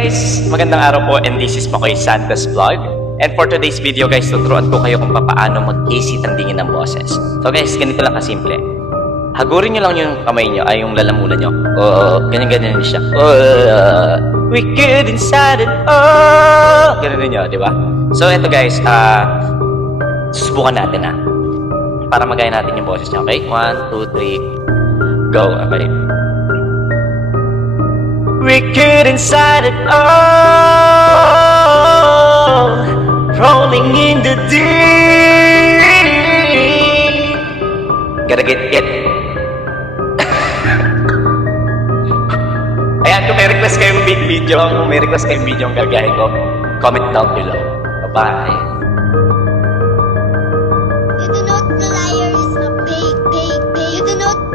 guys, magandang araw po and this is Makoy Santos Vlog. And for today's video guys, tuturuan ko kayo kung paano mag-easy tandingin ng boses. So guys, ganito lang kasimple. Hagurin nyo lang yung kamay nyo, ay yung lalamunan nyo. Ganyan-ganyan siya. Wicked inside it, ganun nyo, di ba? So ito guys, susubukan natin para magaya natin yung boses nyo, okay? 1, 2, 3, go, okay? Wicked inside it all, rolling in the deep. Gotta get. Ayan, kung may request kayong video, ang gagahin ko, comment down below. Bye-bye. You do not the liar is a pig. You do not.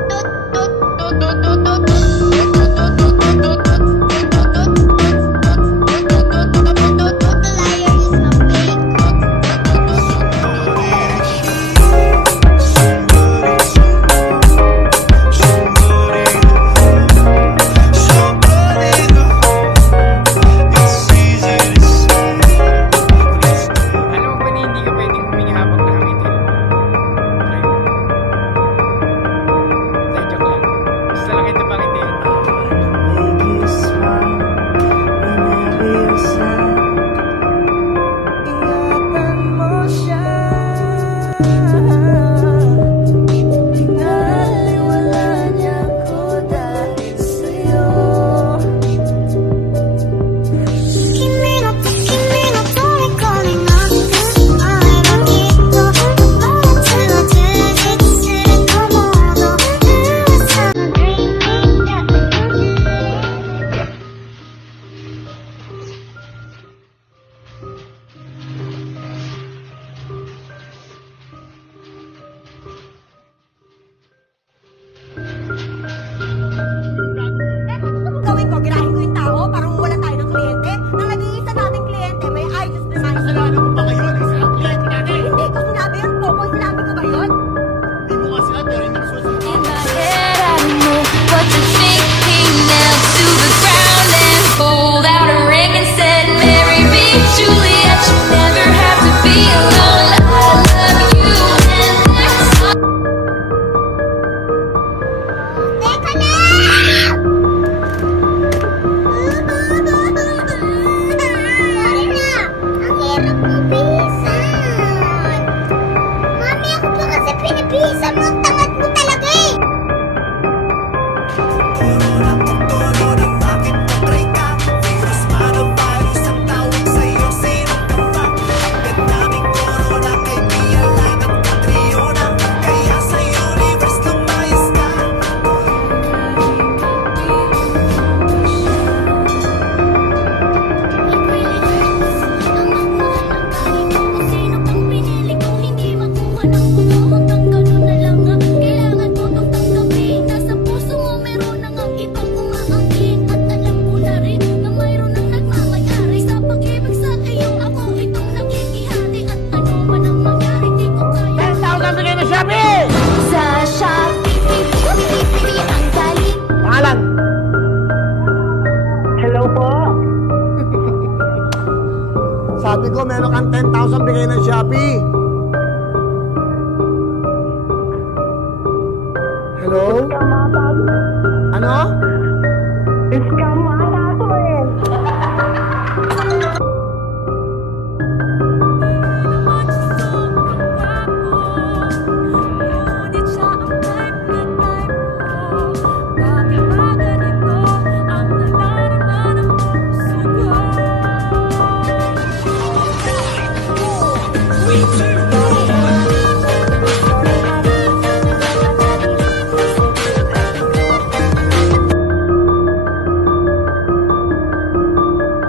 Gawin ko, girahin ko yung tao para wala tayo ng kliyente. Nang nag-iisa nating kliyente, may ayos na sa Kasalanan mo ba ngayon? Isa ang kliyente natin. Hindi ko sinabi yun, Popo. Sinabi ko ba yun? Hindi mo nga sila dahil nagsusunod. In my head, I don't know what to think. He knelt to the ground and pulled out a ring and said, "Marry me, Juliet. You never have to be alone. I love you, and that's all." Teka na! Sorry na! Ang hirap mo bihisan! Mami, ako pa kasi pinibihisan mo. Ang tamad mo talaga eh! Sa Shopee, ang galing. Pangalan! Hello po. Sabi ko, meron kang 10,000 bigay ng Shopee. Hello? Ano?